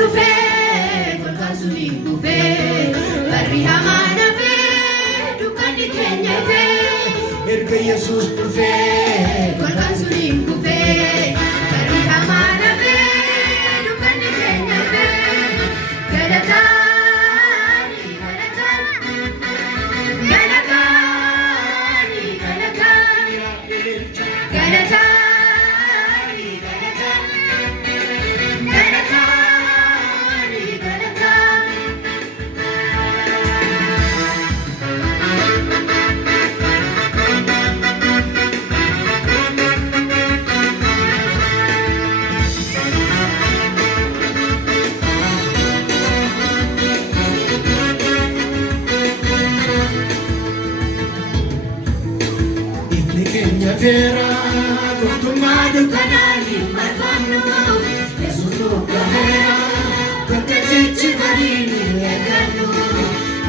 dhufe golgaan suni dhufe barri hamaan hafe dukkanni keenya ife erga Yesuus dhufe golgaan suni dhufe barri hamaan hafe dukkanni keenya ife galataani galataani galataani galataani galataani Vera, Kutumadu Kanali, Matano, Yesuka Vera, Kakachi Marini, Egano,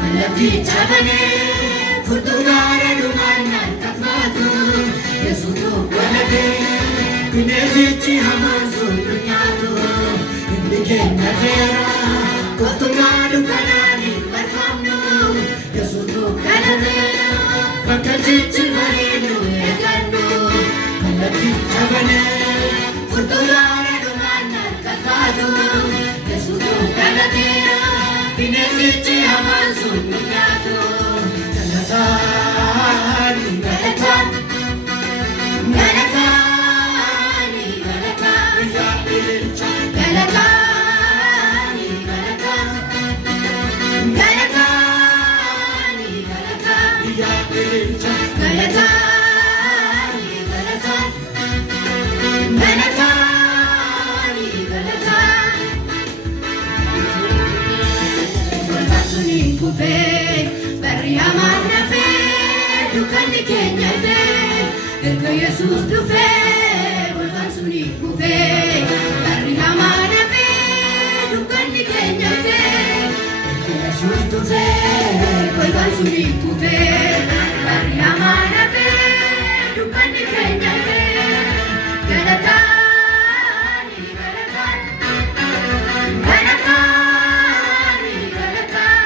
Malapi Chavane, Futugara Dumana, Kapatu, Yesuka Nade, Pinesici Hamasu, Nato, Indicate Vera, Kutumadu Kanali, Matano, Yesuka Nade, Kakachi Marini, Egano. Chavane, Futugara Dumana, Kapatu, Yesuka Nade, Pinesici Hamasu, Nato, Galatani, Galatani, Galatani, Galatani, Galatani, Galatani, Galatani, barri hamaan hafe dukkanni keenya ife erga Yesuus dhufe golgaan suni dhufe barri hamaan hafe dukkanni keenya ife erga Yesuus dhufe golgaan suni dhufe barri hamaan hafe dukkanni keenya ife galataani galataani galataani galataani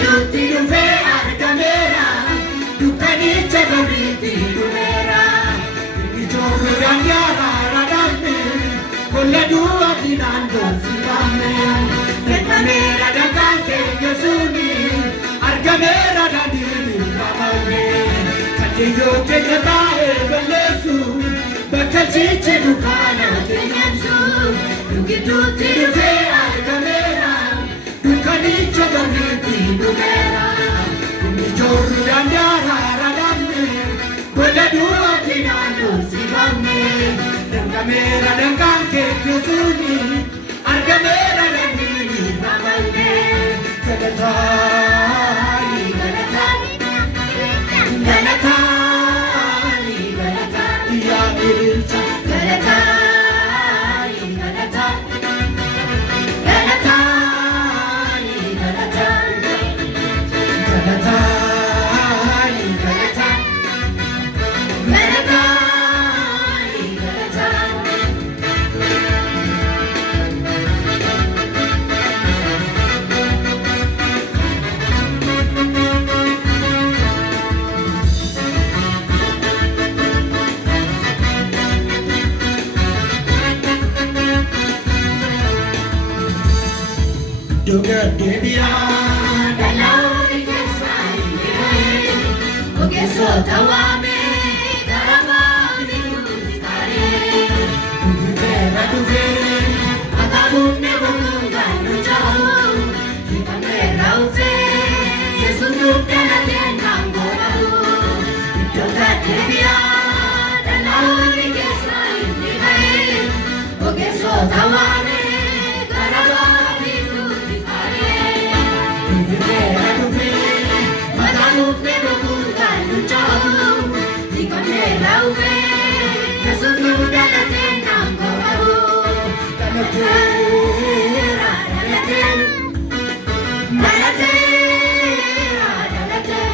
Tutti dove argamera, dukkani chavariti dumera, il giorno d'andiara radame, con la dua dinando si vamme, per camera da cante Gesuni, argamera da diri mamame, cante io che cantare bellesu, becca cicci dukkana che nanzu, tutti dove argamera, dukkani chavariti dumera, il giorno d'andiara radame, con la dua dinando si vamme, per camera da cante Gesuni, argamera da diri mamame, galatani, galatani, galatani, galatani, ya ilcha, galatani, galatani, galatani, galatani, galatani, galatani, galatani. Duga debiya Dalawri kesai mere Oge sota wame Darama Nikuskare Duvera duve Atabum ne bunga Nujahu Hikame raufe Yesus nukana tenango rahu Duga debiya Dalawri kesai mere Oge sota wame Darama Nikuskare Duvera duve Atabum ne bunga Nujahu Hikame raufe Yesus nukana tenango rahu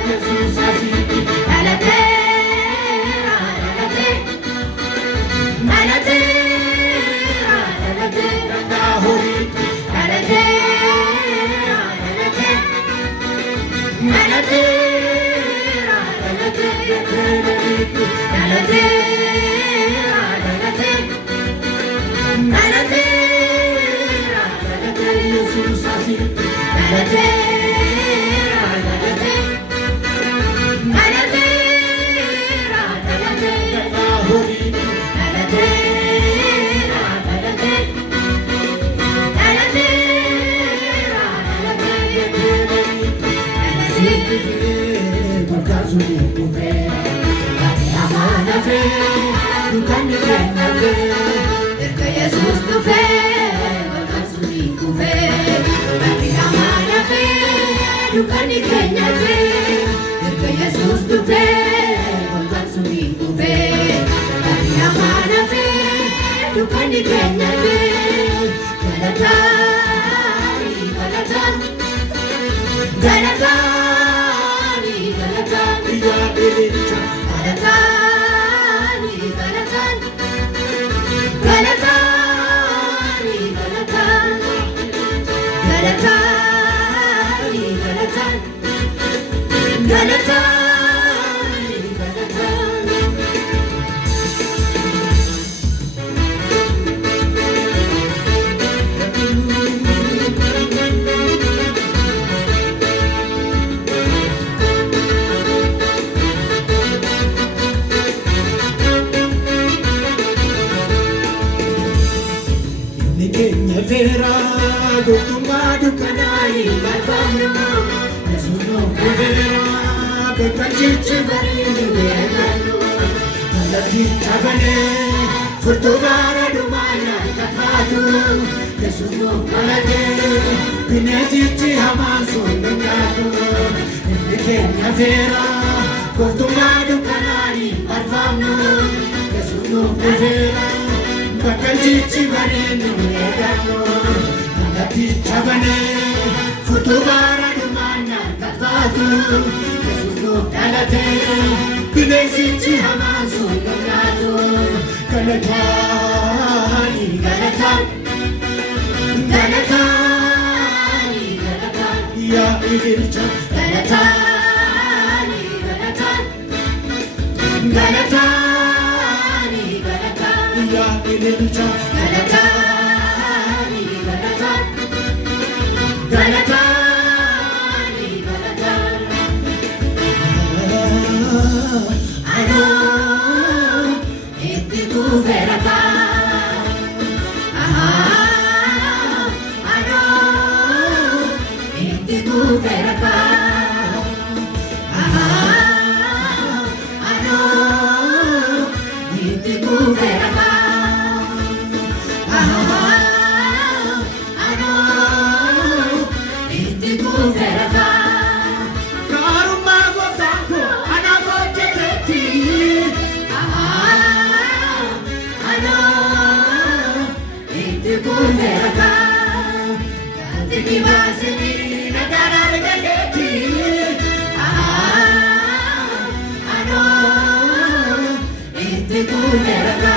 Jesus asiti Dahori Jesus asiti Dahori Bukazuni kuve Amana fe Dukani kena fe Perché Jesus tu fe, volgansu liku fe, bagi amana fe, dukani kenya fe. Perché Jesus tu fe, volgansu liku fe, bagi amana fe, dukani kenya fe. Galatani, galatani, galatani, galatani, Ya ilircha galatani, galatani. Galatani, Galatani, Galatani, Galatani, Galatani, Galatani. Nikenya vera Gotuma dukanai Malfamno Yesuno vera Bekanchichi barini Vegano Alati chabane Furtugara dumaya Katatu Yesuno kalate Binezichi hamasu Nungatu Nikenya vera Gotuma dukanai Malfamno Yesuno vera Bakanchichi bareni megano Nagati chabane Futubara dumana katatu Yesuno kalate Binezichi hamasu nungatu Galatani, Galatani Galatani, Galatani Ya ilircha Galatani, Galatani, Galatani, Galatani. Ya ilircha Galatani, Galatani, Galatani, Galatani. Ano, itti tu verata. Aha, ano, itti tu verata. Aha, ano, itti tu verata. Aha, ano, itti tu verata. Karuma gotanko anagojeteti Aha, ano, itti tu verata. Kanti ki vasini nadarargeti. Aha, ano, itti tu verata.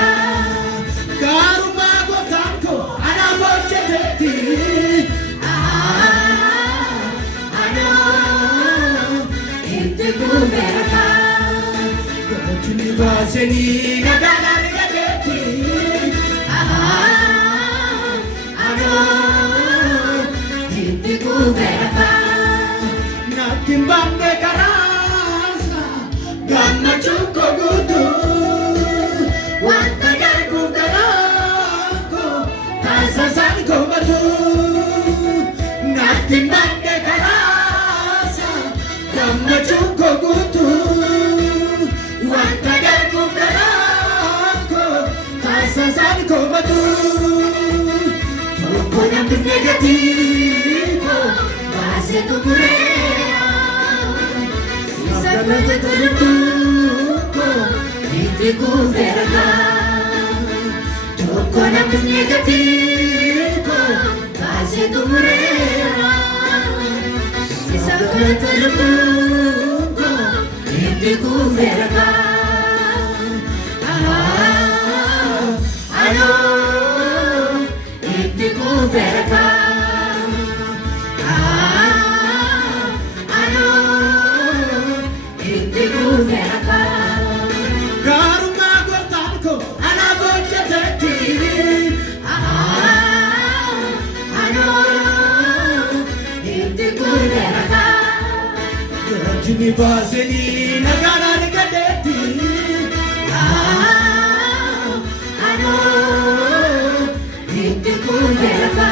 Karuma gotanko anagojeteti Ano, itti tu verata. Gotuni vaseni nadarargeti Ano, itti kuveraka Natimbande karasa gammachuu koo guutuu wanta darbu garako taasisaan koo batuu Natimbande karasa gammachuu koo guutuu wanta darbu garako taasisaan koo batuu Tokko namni negatiivo baasee tukureera Sagalata tolutuuko itti kuveraka Tokko namni negatiivo baasee tukureera Sagalata tolutuuko itti kuveraka Kuveraka itti kuveraka Garuma gotaanko ana hojjetetti itti kuveraka Gaachini baasanii nagaan argatetti itti kuveraka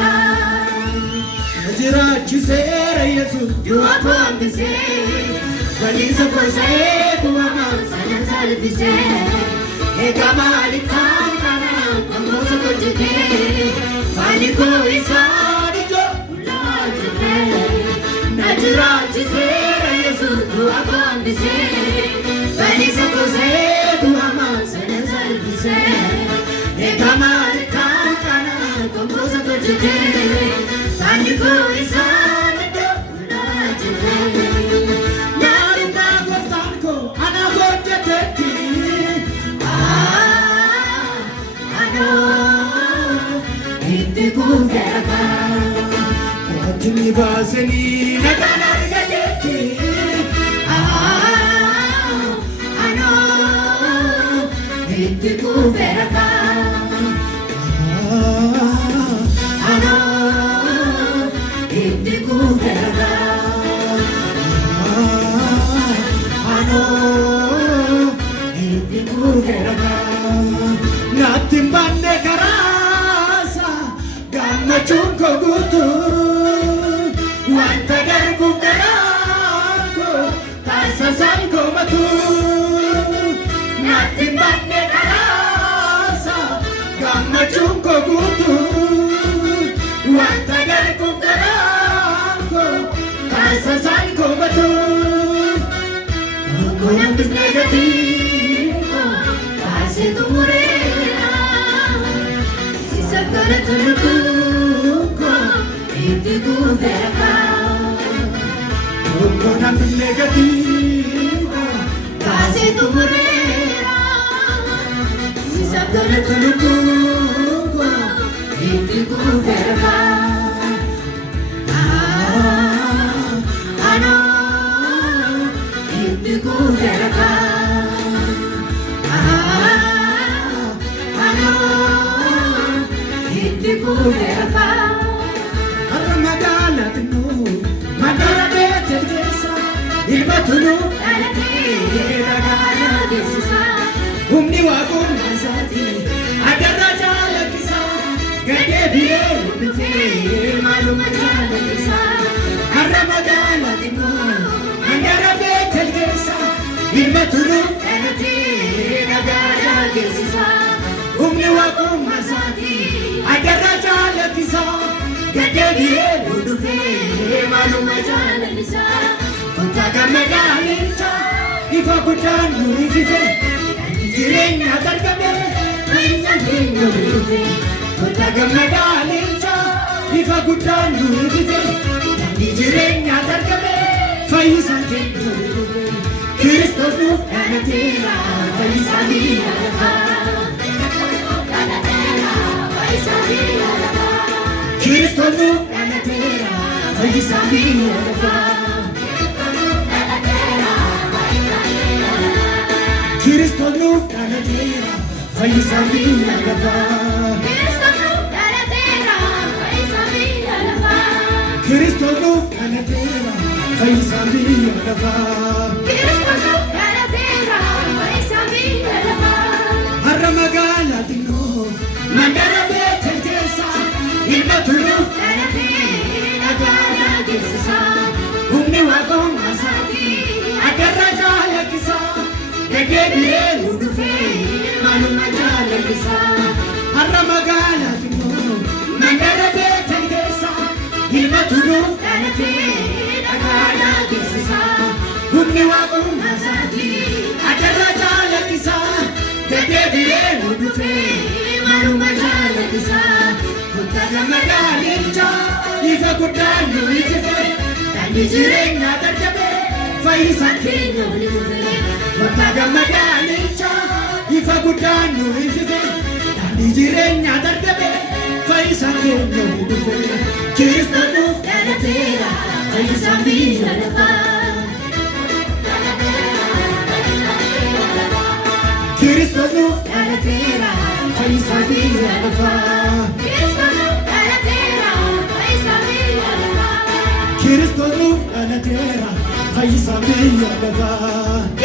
Jiraachiseera Yesuus du'a hambisee Faliisa gorsa'ee bu'amaa sana salphisee egaa maaliif kana qomoosa hojjetee maali koo isaan ijoo hojjetee na jiraachiseera Yesuus du'a hambisee faliisa gorsa'ee bu'amaa sana salphisee egaa maaliif kana qomoosa hojjetee maali koo isaan ijoo hojjetee Garuma gotaanko ana hojjetetti itti kuveraka Gaachini baasanii nagaan argatetti itti kuveraka itti kuveraka itti kuveraka Natimbande karasa gammachuun koo guutuu wanta darbu garako taasisaan koo batuu Natimbande karasa gammachuun koo guutuu wanta darbu garako taasisaan koo batuu Tokko namni negatiivo baasee tukureera Sagalata tolutuuko itti kuveraka Tokko namni negatiivo baasee tukureera Sagalata tolutuuko itti kuveraka itti kuveraka itti kuveraka Har'a magaalaa xinnoo magaalaa Beetel keessa ilma tuluu dhalatee dhagaadha geessisa humni waaqummaa isaatii agarra jaalakkisa gadee biyee dhufee maaluma jaallatisa har'a magaalaa xinnoo magaalaa Beetel keessa ilma tuluu dhalatee dhagaadha geessisa humni waaqummaa isaatii agarra jaalakkisa gadee biyee dhufee maaluma jaallatisa Kutaa gammadaanincha ifa guddaan nuyi fite jireenya argame Fayyisa keenya dhufe Kutaa gammadaanincha ifa guddaan nuyi fite jireenya argame fayyisa keenya Kiristoos nuuf dhalateera fayyisa biyya lafaa fayyisa biyya lafaa Kiristoos nuuf dhalateera fayyisa biyya lafaa Kiristoos nuuf dhalateera fayyisa biyya lafaa Kiristoos nuuf dhalateera fayyisa biyya lafaa Kiristoos Kiristoos nuuf dhalateera fayyisaan biyya lafaa. Kiristoos nuuf dhalateera fayyisaan biyya lafaa. Har'a magaalaa xinnoo mandara Beetel keessa ilmatu nuuf dhalatee dhagaa geessisa. humni waaqummaa isaatii addarra jaalakkisa. Deddeebi'ee nu dhufee maaluma jaalakkisa. Har'a magaalaa xinnoo Mandara Beetel keessa ilmatu nuuf dhalatee dhagaa geessisa. humni waaqummaa Isaatii addarra jaalakkisa. deddeebi'ee nu dhufee maaluma jaalakkisa. Kota gammadaa leenca ifa guddaan nu ibsite daandii jireenyaa dargabe fayyisaan keenya oli dhufe. Kota gammadaa leenca ifa guddaan nu ibsite daandii jireenyaa dargabe fayyisaan keenya oli dhufe. Kiristoos nuuf dhalateera fayyisaan biyya lafaa. Kiristoos nuuf Dhalateera fayyisaan biyya lafaa. Kiristoos nuuf dhalateera fayyisaan biyya lafaa. Kiristoos nuuf dhalateera fayyisaan biyya lafaa.